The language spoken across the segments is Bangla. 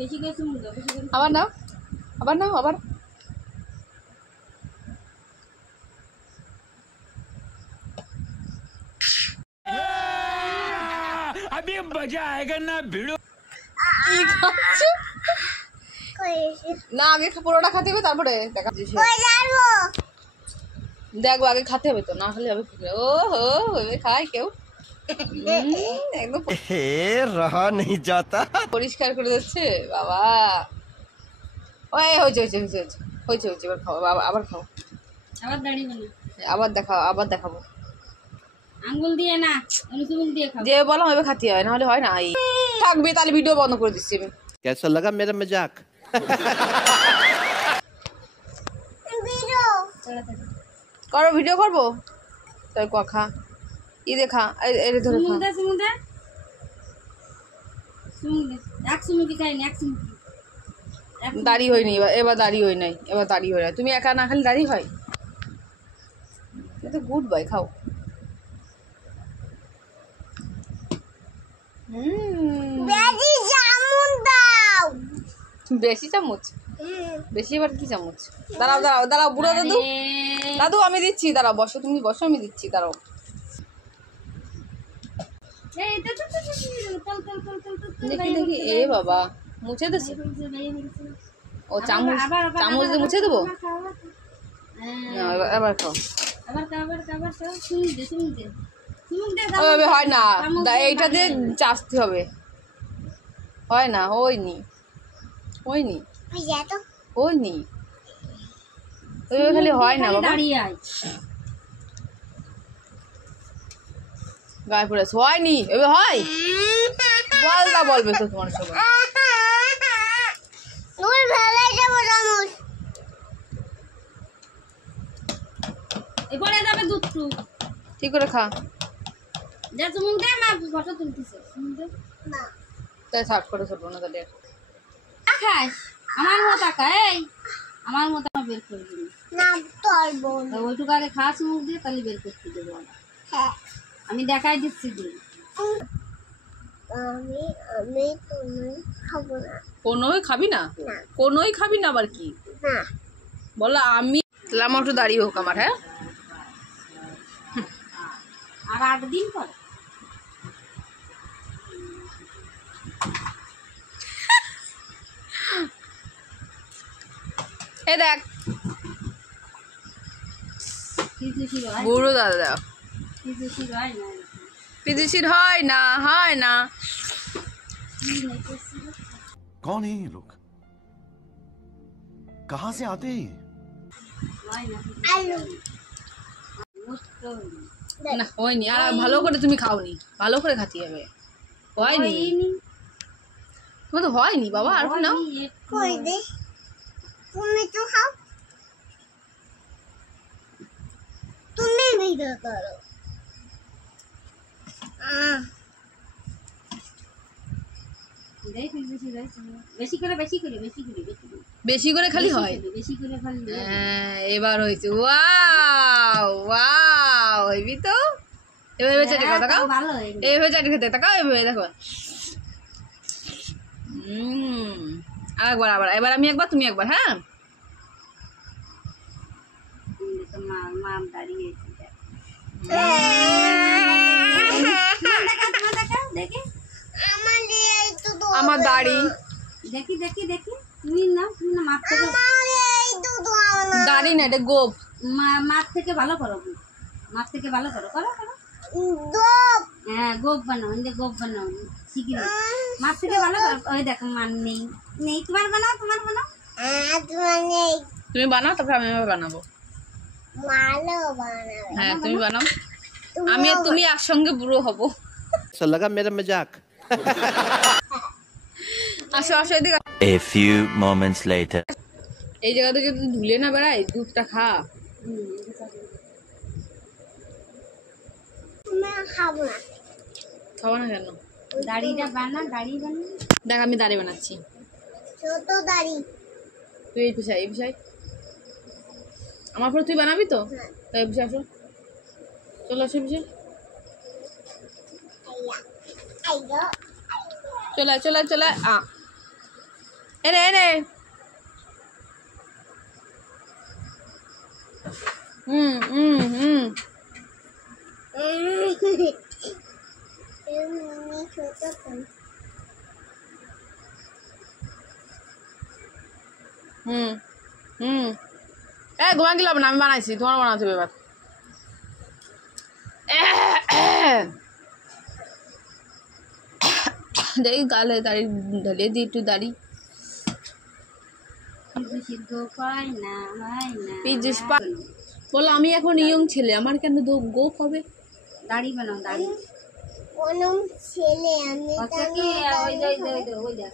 বেশি করে চুমু দাও, বেশি করে। আবার নাও, আবার নাও, আবার। अभी मजा आएगा ना भिड़ो। না আগে পুরোটা খেতে হবে তারপরে দেখা যাচ্ছে। দেখো আগে খেতে হবে তো, না খেলে হবে কি করে? ও হো হবে খায় কেউ একদম रहा नहीं जाता। পরিষ্কার করে দিচ্ছে বাবা। ওই হয়েছে হয়েছে হয়েছে হয়েছে হয়েছে হয়েছে, এবার খাও বাবা, আবার খাও, আবার দাঁড়িয়ে বলো, আবার দেখাও, আবার দেখাবো। আঙ্গুল দিয়ে না, চুমুক দিয়ে খাও। যে বলো হবে খাতি হয়, না হলে হয় না। এই থাকবে তাহলে ভিডিও বন্ধ করে দিচ্ছি আমি। कैसा लगा मेरा मजाक? করো ভিডিও করবো তাই খা ই দেখা এই ধরে খা। চুমুক দে, চুমুক দে, চুমুক দে। এক চুমুকি খাইনি, এক চুমুকি। দাড়ি হয়নি এবার, এবার দাড়ি হয় নাই, এবার দাড়ি হয় না। তুমি একা না খালি দাড়ি হয়? এটা গুড বাই, খাও। বেশি চামচ, বেশি এবার কি চামচ? দাঁড়াও দাঁড়াও দাঁড়াও, বুড়ো দাদু, দাদু আমি দিচ্ছি, দাঁড়াও বসো, তুমি বসো, আমি দিচ্ছি, দাঁড়াও। এই তো তো তো তল তল তল তল তল। দেখি দেখি, এ বাবা মুছে দেছে। ও চামচ, চামচ দিয়ে মুছে দেবো। না, এবার খাও। আবার আবার আবার চুমুক দে, চুমুক দে, চুমুক দে। ওইভাবে হয় না, এইটা দিয়ে চাষতে হবে। হয় না, হয়নি হয়নি হয়নি, ওইভাবে খালি হয় না বাবা। দাঁড়িয়ে আয়। গায়ে পড়েছে, হয়নি এবার হয়। বলটা বলবে তো তোমার সবাই। এবারে যাবে দুধ টু। ঠিক করে খা, যা চুমুক দে, মা ফটো তুলতেছে। চুমুক দে না, তাই থাক করে চলবো না তাহলে। খাস আমার মতো টাকা, এই আমার মতো বের করে দিবি না, পারবো না। ওইটুকু আগে খা, চুমুক দিয়ে তাহলে বের করতে দেবো। হ্যাঁ আমি দেখাই দিচ্ছি দিন। আমি আমি খাবো না। কোনোই খাবি না? কোনোই খাবি না আবার কি বলো? আমি আমার একটু দাঁড়িয়ে হোক আমার। হ্যাঁ আর 8 দিন পর এ দেখ কিছু ছিল, বুড়ো দাদা, কিছু ছিল হয় না। পিজিসির হয় না, হয় না। कौन है ये लोग? कहां से आते हैं? না হয়নি, আর ভালো করে তুমি খাওনি, ভালো করে খাতে হবে। হয়নি, তোমার তো হয়নি বাবা। আর নাও, তুমি তো খাও, তুমি ভিডিও করো। বেশি করে বেশি করে বেশি করে বেশি করে বেশি করে খালি হয়, বেশি করে খালি। হ্যাঁ এবার হয়েছে। ওয়াও ওয়াও, হইবি তো। এভাবে চাটি খাও, দেখাও, ভালো এভাবে চাটি খেতে তাকাও, এভাবে দেখো। আরেকবার, আবার এবার আমি একবার, তুমি একবার। হ্যাঁ মা দাঁড়িয়ে আমার দাড়ি দেখি দেখি দেখি, তুমি না মাঠ থেকে, দাড়ি না এটা গোপ। মাঠ থেকে ভালো করো, মাঠ থেকে ভালো করো, করো করো। হ্যাঁ গোপ বানাও, গোপ বানাও শিখি, মাঠ থেকে ভালো করো। ওই দেখো মান নেই, নেই তোমার বানাও, তোমার বানাও। তুমি বানাও, তারপর আমি বানাবো। হ্যাঁ তুমি বানাও, আমি আর তুমি একসঙ্গে বুড়ো হবো। कैसा लगा मेरा मजाक? আসো আসো এদিকে। A few moments later. এই জায়গাতে যদি ধুলে না বেড়াই, দুধটা খা। খাবো না, খাবো না কেন? দাড়িটা বানা, দাড়ি বানা। দেখ আমি দাড়ি বানাচ্ছি, ছোট দাড়ি। তুই এই পিছাই, এই পিছাই আমার পরে তুই বানাবি তো? তাই পিছাই আসো, চলো আসো পিছাই, চলে চলে চলে। এনে এনে হুম হুম হুম হুম হুম ঘুমা গেলাম না, আমি বানাইছি, তোমার বানাতে হবে এবার। দেখি গালে দাড়ি ঢালিয়ে দিই, একটু দাড়ি সিদ্ধ পাই না হয় না পিজুস বলো আমি এখন ইয়ং ছেলে, আমার কেন গোপ হবে? দাড়ি বানাও, দাড়ি ছেলে আমি হচ্ছে কি ওই দেখ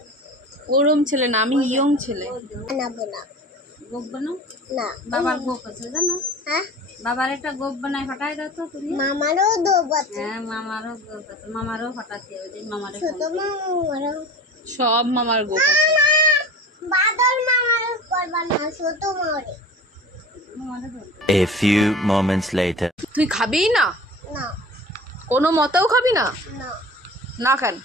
ওরম ছেলে না, আমি ইয়ং ছেলে। বানাবো না। গোপ বানাও, না বাবার গোপ আছে জানো, হ্যাঁ বাবার একটা গোপ বানায় ফাটাই দাও তো তুমি। মামারও দোব আছে, হ্যাঁ মামারও গোপ আছে, মামারও ফাটাতে হবে, মামারও ছোট মামারও, সব মামার গোপ আছে। বাদল মামারও করবা না, ছোট মামারে। A few moments later. তুই খাবি না? না কোনো মতেও খাবি না? না না কেন?